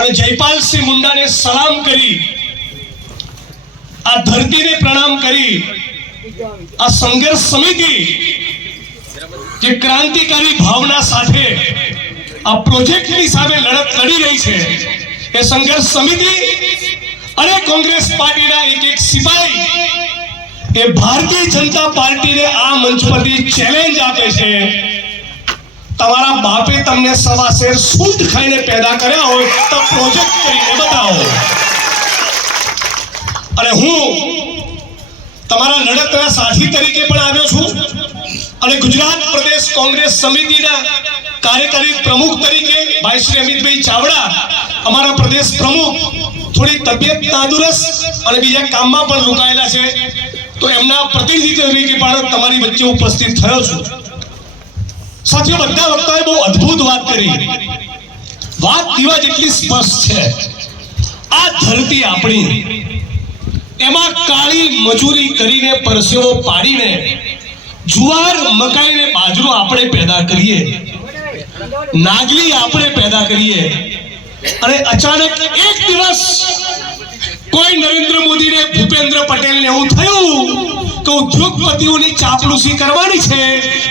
અને જયપાલસિંહ મુંડાને સલામ કરી, આ ધરતીને પ્રણામ કરી, આ સંઘર્ષ સમિતિ જે ક્રાંતિકારી ભાવના સાથે આ પ્રોજેક્ટની સામે લડત લડી રહી છે, એ સંઘર્ષ સમિતિ અને કોંગ્રેસ પાર્ટીના એક સિપાહી એ ભારતીય જનતા પાર્ટીને આ મંચ પરથી ચેલેન્જ આપે છે, તમારા બાપે તમને સવા શેર શુદ્ધ ખાઈને પેદા કર્યા હોય તો પ્રોજેક્ટ કરીને બતાવો. અને હું તમારા લડતના સાથી તરીકે પણ આવ્યો છું અને ગુજરાત પ્રદેશ કોંગ્રેસ સમિતિના કાર્યકારી પ્રમુખ તરીકે ભાઈ શ્રી અમિતભાઈ ચાવડા, અમારા પ્રદેશ પ્રમુખ, થોડી તબિયત નાદુરસ્ત અને બીજા કામમાં પણ રોકાયેલા છે, તો એમના પ્રતિનિધિ તરીકે પણ તમારી વચ્ચે ઉપસ્થિત થયો છું. સાથીઓ, બધા વક્તાઓએ બહુ અદ્ભુત વાત કરી. વાત દીવા જેટલી સ્પષ્ટ છે. આ ધરતી આપણી, એમાં કાળી મજૂરી કરીને પરસેવો પાડીને જુવાર, મકાઈ ને બાજરો આપણે પેદા કરીએ, નાગલી આપણે પેદા કરીએ, અને અચાનક એક દિવસ કોઈ નરેન્દ્ર મોદી ને ભૂપેન્દ્ર પટેલ ને એવું થયું કે ઉદ્યોગપતિઓની ચાપલુસી કરવાની છે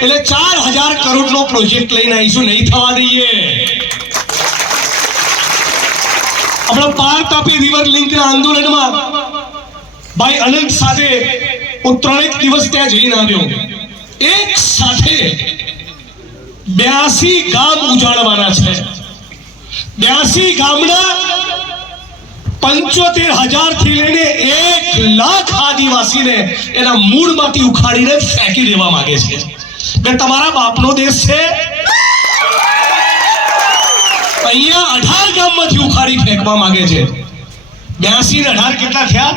એટલે 4000 કરોડનો પ્રોજેક્ટ લઈને આવીશું, નહીં થવા દઈએ. આપણા પાર તાપી રિવર લિંકના આંદોલનમાં ભાઈ અનંત સાથે હું 3 દિવસ ત્યાં જઈને આવ્યો. એક સાથે 82 ગામ ઉજાડવાના છે. 82 ગામના 75,000 થી લઈને 1 લાખ આદિવાસીને એના મૂળમાંથી ઉખાડીને ફેંકી દેવા માંગે છે. કે તમારા બાપનો દેશ છે. અહીંયા 18 ગામમાંથી ઉખાડી ફેંકવા માંગે છે. 82 ને 18 કેટલા થયા?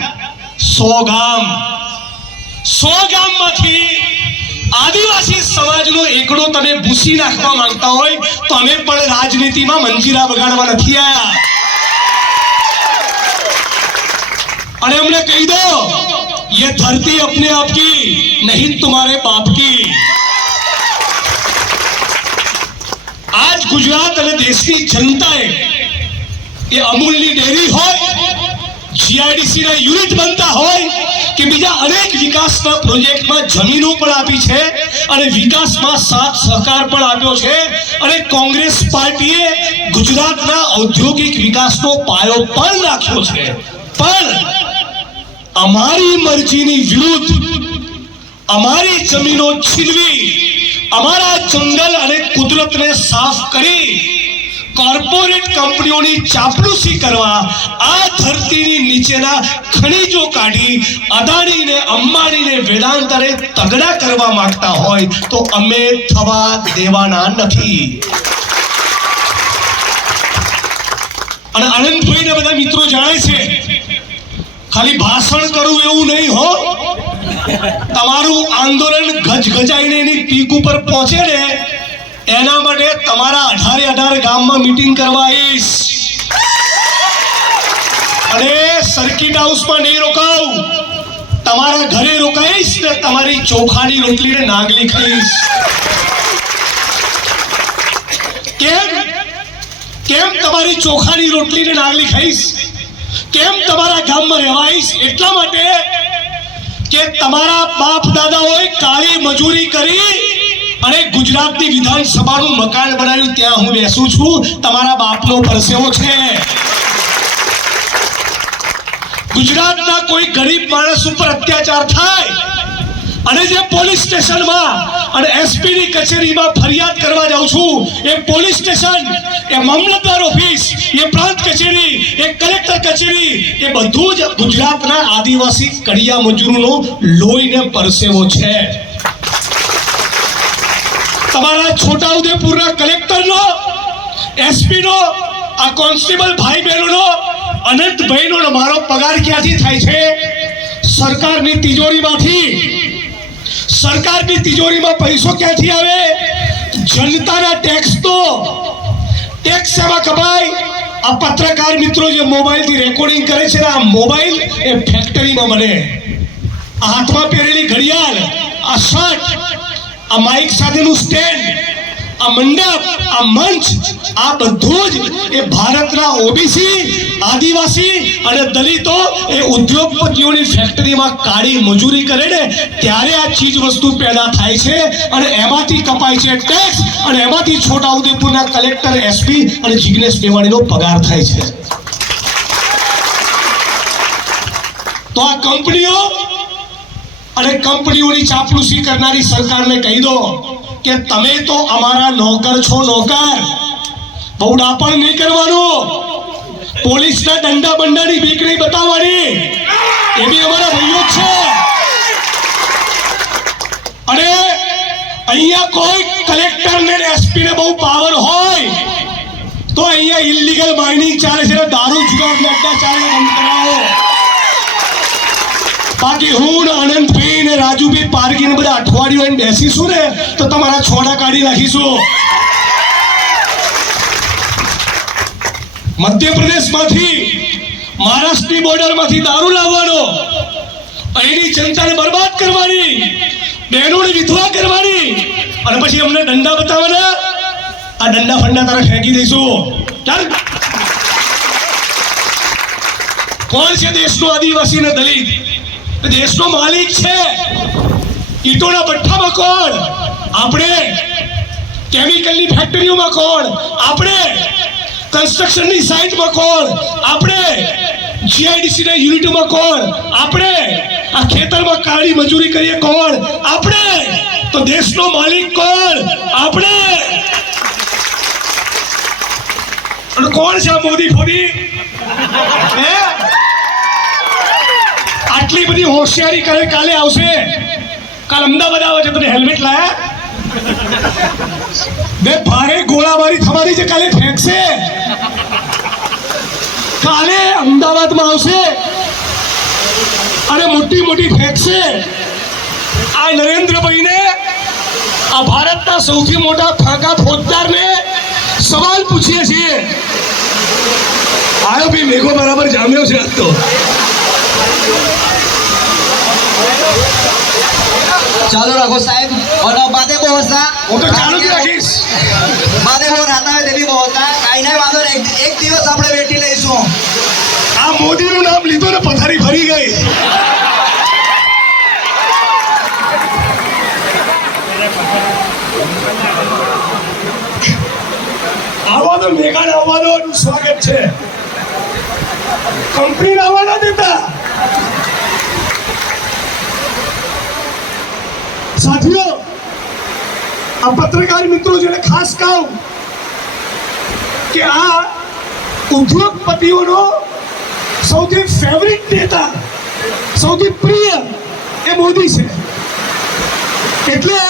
100 ગામ. 100 ગામમાંથી આદિવાસી સમાજનો એકડો તમે ભૂસી નાખવા માંગતા હોય તો અમે પણ રાજનીતિમાં મંજીરા વગાડવા નથી આયા. અને हमने कही दो, ये धरती अपने आप की नहीं तुम्हारे बाप की. आज गुजरात અને દેશની જનતાએ એ અમૂલની ડેરી હોય, જીઆઈડીસી ના યુનિટ બનતા હોય કે બીજા અનેક વિકાસના પ્રોજેક્ટમાં જમીનો પણ આપી છે અને વિકાસમાં સાથ સહકાર પણ આપ્યો છે. અને કોંગ્રેસ પાર્ટીએ ગુજરાતના ઔદ્યોગિક વિકાસનો પાયો પણ નાખ્યો છે. પણ અમારી મરજીની વિરુદ્ધ અમારી જમીનો છીનવી, અમારા જંગલ અને કુદરતને સાફ કરી કોર્પોરેટ કંપનીઓની ચાપલુસી કરવા, આ ધરતીની નીચેના ખનીજો કાઢી અદાણીને, અંબાણીને, વેદાંતને તગડા કરવા માંગતા હોય તો અમે થવા દેવાના નથી. અને આનંદભાઈને બધા મિત્રો જાણે છે. ખાલી ભાષણ કરવું એવું નહીં હો, તમારું આંદોલન ગજગજાઈને એની પીક ઉપર પહોંચે ને એના માટે તમારા 18 ગામમાં મીટિંગ કરવા આવીશ. અને સર્કિટ હાઉસમાં નહીં રોકાવું, તમારા ઘરે રોકાઈશ ને તમારી ચોખાની રોટલી ને નાગલી ખાઈશ. કેમ તમારી ચોખાની રોટલી ને નાગલી ખાઈશ? કેમ તમારા ગામમાં રહેવાઈશ? એટલા માટે કે તમારા બાપ દાદાઓએ કાળી મજૂરી કરી અને ગુજરાતની વિધાનસભાનું મકાન બનાવ્યું, ત્યાં હું બેસું છું. તમારા બાપનો પરસેવો છે. ગુજરાતના કોઈ ગરીબ માણસ ઉપર અત્યાચાર થાય અને જે પોલીસ સ્ટેશનમાં અને એસપી ની કચેરીમાં ફરિયાદ કરવા જાઉં છું, એ પોલીસ સ્ટેશન, એ મામલતદાર ઓફિસ, એ પ્રાંત કચેરી, એ કલેક્ટર કચેરી, એ બધું જ ગુજરાતના આદિવાસી કડિયા મજૂરોનો લોહીને પરસેવો છે. તમારા છોટાઉદેપુરના કલેક્ટરનો, એસપીનો, આ કોન્સ્ટેબલ ભાઈ બહેનોનો, અનંતભાઈનો મારો પગાર ક્યાંથી થાય છે? સરકારની તિજોરીમાંથી. સરકારની તિજોરીમાં પૈસો ક્યાંથી આવે? જનતાના ટેક્સ. તો ટેક્સ શેમાં કપાય? આ પત્રકાર મિત્રો જે મોબાઈલથી રેકોર્ડિંગ કરે છે, આ મોબાઈલ એ ફેક્ટરીમાં બને. આ હાથમાં પહેરેલી ઘડિયાળ, આ શર્ટ, આ માઇક સાથેનું સ્ટેન્ડ, આ મંડપ, આ મંચ, આ બધું જ એ ભારતના ઓબીસી, આદિવાસી અને દલિતો એ ઉદ્યોગપતિઓની ફેક્ટરીમાં કાળી મજૂરી કરે ને ત્યારે આ ચીજ વસ્તુ પેદા થાય છે અને એમાંથી કપાય છે ટેક્સ અને એમાંથી છોટાઉદેપુરના કલેક્ટર, એસપી અને જિગ્નેશ મેવાણીનો પગાર થાય છે. તો આ કંપનીઓ અને કંપનીઓની ચાપલૂસી કરનારી સરકારને કહી દો કે તમે તો અમારા નોકર છો, નોકર. બહુ ડાપણ નહીં કરવાનું, પોલીસના દંડા બંડાની બીક નહીં બતાવવાની, એ બી અમારા ભાઈઓ છે. અને અહીંયા કોઈ કલેક્ટર ને એસપી ને બહુ પાવર હોય તો અહીંયા ઇલીગલ માઇનિંગ ચાલે છે, દારૂ જુગાર અડ્ડા ચાલે, બંધ કરાવો. બાકી હું ને અનંતભાઈ ને રાજુભાઈ પારગી ને બધા અઠવાડિયું આવીને બેસીશું ને તો તમારા છોડા કાઢી નાખીશું. મધ્યપ્રદેશમાંથી, મહારાષ્ટ્રની બોર્ડરમાંથી દારૂ લાવવાનો, અહીંની જનતાને બરબાદ કરવાની, બહેનોને વિધવા કરવાની અને પછી અમને દંડા બતાવવાના. આ દંડા ફંડા તારે ફેંકી દઈશું. ચાલ, કોણ છે દેશનો આદિવાસી ને દલિત? દેશનો માલિક છે. ઈટોના ભઠ્ઠામાં કોણ? આપણે. કેમિકલની ફેક્ટરીઓમાં કોણ? આપણે. કન્સ્ટ્રક્શનની સાઇટમાં કોણ? આપણે. જીઆઈડીસી ના યુનિટમાં કોણ? આપણે. આ ખેતરમાં કાળી મજૂરી કરીએ કોણ? આપણે. તો દેશનો માલિક કોણ? આપણે. અને કોણ છે આ મોદી ફોદી? હે, આટલી બધી હોશિયારી કરે. કાલે આવશે, કાલ અમદાવાદ આવે છે, તને હેલ્મેટ લાયા? બે ભારે ગોળાબારી થવાની છે, કાલે ફેંકશે. કાલે અમદાવાદમાં આવશે અને મોટી મોટી ફેંકશે. આ નરેન્દ્રભાઈને, આ ભારતના સૌથી મોટા ફાંકા ફોજદારને સવાલ પૂછીએ છીએ. આયો ભાઈ, મેઘો બરાબર જામ્યો છે આજ તો. ચાલુ રાખો સાહેબ. और बातें बहुत सा હું તો ચાલુ જ રાખીશ. बातें बहुत आता है देवी बहुत सा કાઈ નહીં વાંધો નહીં. એક દિવસ આપણે બેઠી લઈશું. આ મોદીનું નામ લીધું ને પથારી ફરી ગઈ. આવા તો મેઘાને આવવાનું સ્વાગત છે. કંપની આવવા ના દેતા. સાથીઓ, આ પત્રકાર મિત્રો જેને ખાસ કહું કે આ ઉદ્યોગપતિઓનો સૌથી ફેવરિટ નેતા, સૌથી પ્રિય એ મોદી છે. એટલે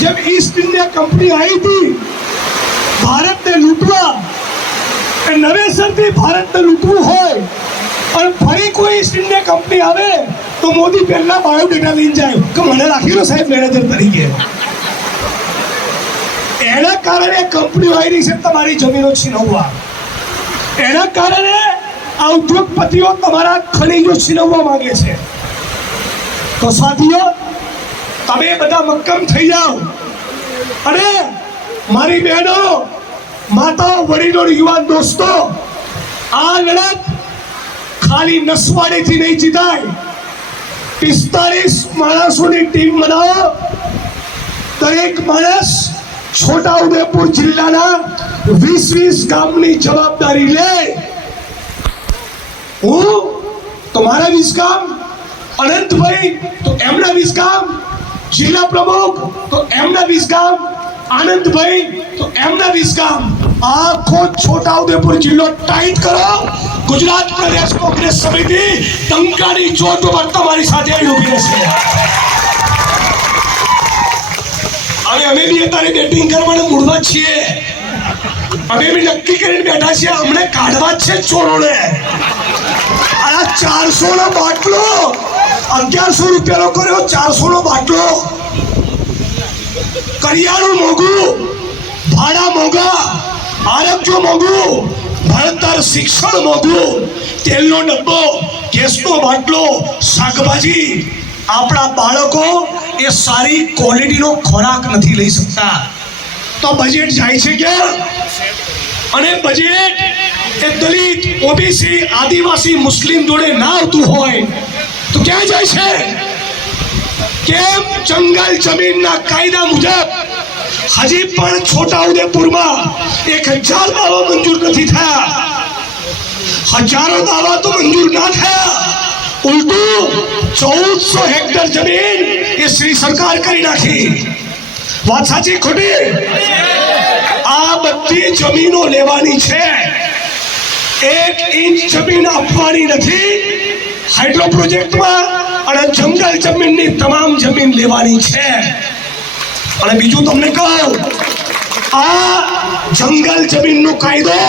જब ईस्ट इंडिया कंपनी आई थी भारत ने लूटवा, नवेसरથી ભારતને લૂંટવું હોય અને ફરી કોઈ ઈસ્ટ ઇન્ડિયા કંપની આવે તો મોદી પહેલા બાયોડેટા લઈને જાય કે મને રાખી લો સાહેબ મેનેજર તરીકે. એના કારણે કંપનીઓ આવી રહી છે તમારી જમીનો છીનવવા. એના કારણે આ ઉદ્યોગપતિઓ તમારા ખનીજો છીનવવા માંગે છે. તો સાથીઓ, તમે બધા મક્કમ થઈ જાઓ અને મારી બહેનો, માતાઓ, વડીલો, યુવાન દોસ્તો, આ લડત ખાલી નસવાડીથી નહીં જીતાય. 45 માણસોની ટીમ બનાવો. દરેક માણસ છોટાઉદેપુર જિલ્લાના 20 ગામની જવાબદારી લે. હું તો મારા 20 ગામ, અનંતભાઈ તો એમના 20 ગામ, જિલ્લા પ્રમુખ તો એમના 20 ગામ, આનંદભાઈ તો એમના 20 ગામ. આખો છોટાઉદેપુર જિલ્લો ટાઈટ કરો. ગુજરાત પ્રદેશ કોંગ્રેસ સમિતિ ટંકાની ચોટ પર તમારી સાથે ઉભી રહેશે. હવે અમે બી અત્યારે બેટિંગ કરવાના મૂડમાં છીએ. અમે બી નક્કી કરીને બેઠા છીએ, અમને કાઢવા જ છે ચોરોને. આ 400 નો બાટલો 1100 રૂપિયાનો કર્યો. 400 નો બાટલો. કરિયાણું મોંઘું, ભાડા મોંઘા, આરોગ્ય મોંઘું, ભણતર શિક્ષણ મોંઘું, તેલનો ડબ્બો, ગેસનો બાટલો, શાકભાજી. આપણા બાળકો એ સારી ક્વોલિટીનો ખોરાક નથી લઈ શકતા. તો બજેટ જાય છે ક્યાં? અને બજેટ એ દલિત, ઓબીસી, આદિવાસી, મુસ્લિમ જોડે ના આવતું હોય તો ક્યાં જાય છે? કેમ જંગલ જમીનના કાયદા મુજબ હજી પણ છોટાઉદેપુરમાં 1000 દાવા મંજૂર નથી થયા? હજારો દાવા તો મંજૂર ના થયા, ઉલટું 1400 હેક્ટર જમીન એ શ્રી સરકાર કરી નાખી. વાત સાચી ખોટી? આ બધી જમીનો લેવાની છે, 1 ઇંચ જમીન આપવાની નથી હાઇડ્રો પ્રોજેક્ટમાં, અને જંગલ જમીનની તમામ જમીન લેવાની છે. અને બીજું તમને કહું, આ જંગલ જમીનનો કાયદો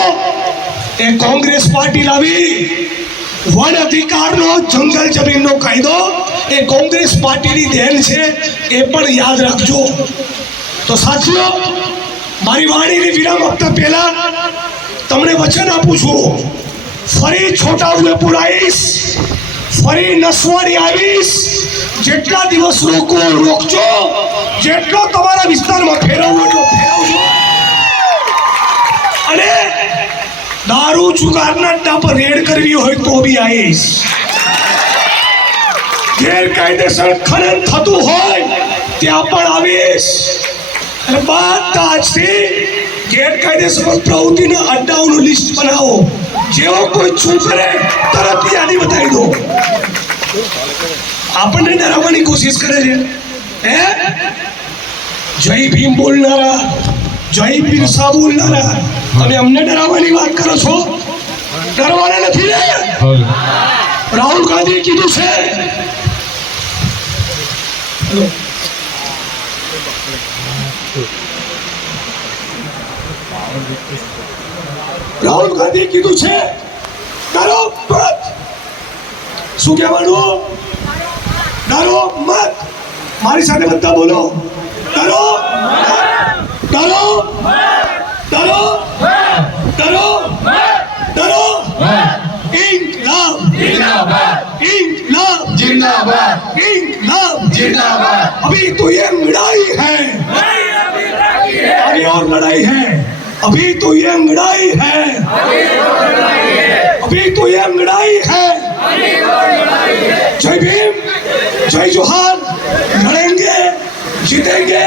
એ કોંગ્રેસ પાર્ટી લાવી. વન અધિકારનો જંગલ જમીનનો કાયદો એ કોંગ્રેસ પાર્ટીની દેન છે, એ પણ યાદ રાખજો. તો સાથીઓ, મારી વાણીને વિરામ આપતા પહેલા તમને વચન આપું છું, ફરી છોટાઉદેપુર આવીશ, ફરી નસવાડી આવીશ. જેટલા દિવસ રોકજો, જેટલો તમારા વિસ્તારમાં ફેરવવો એટલો ફેરવજો. અને દારૂ જુગારના અડ્ડા પર રેડ કરવી હોય તો બી આવીશ. ગેરકાયદેસર ખનન થતું હોય ત્યાં પણ આવીશ. અને બધા આજથી ગેરકાયદેસર પ્રવૃત્તિના અડ્ડાઓનું લિસ્ટ બનાવો. જેવો કોઈ શું કરે તરત યાદી બતાવી દો. આપણને ડરાવવાની કોશિશ કરે છે. હે, જય ભીમ બોલનારા, જય બિરસા બોલનારા, તમે અમને ડરાવવાની વાત કરો છો? ડરવાના નથી ને? રાહુલ ગાંધીએ કીધું છે. રાહુલ ગાંધીએ કીધું છે, ડરો મત. શું કહેવાનું? ડરો મત. મારી સાથે બધા બોલો, ડરો ડરો ડરો ડરો ડરો. ઇન્કલાબ जिंदाबाद, इन्कलाब जिंदाबाद, इन्कलाब जिंदाबाद. अभी तो ये लड़ाई है, आगे और लड़ाई है. अभी तो ये लड़ाई है, अभी तो ये लड़ाई है. जय भीम, जय जोहार. लड़ेंगे, जीतेंगे.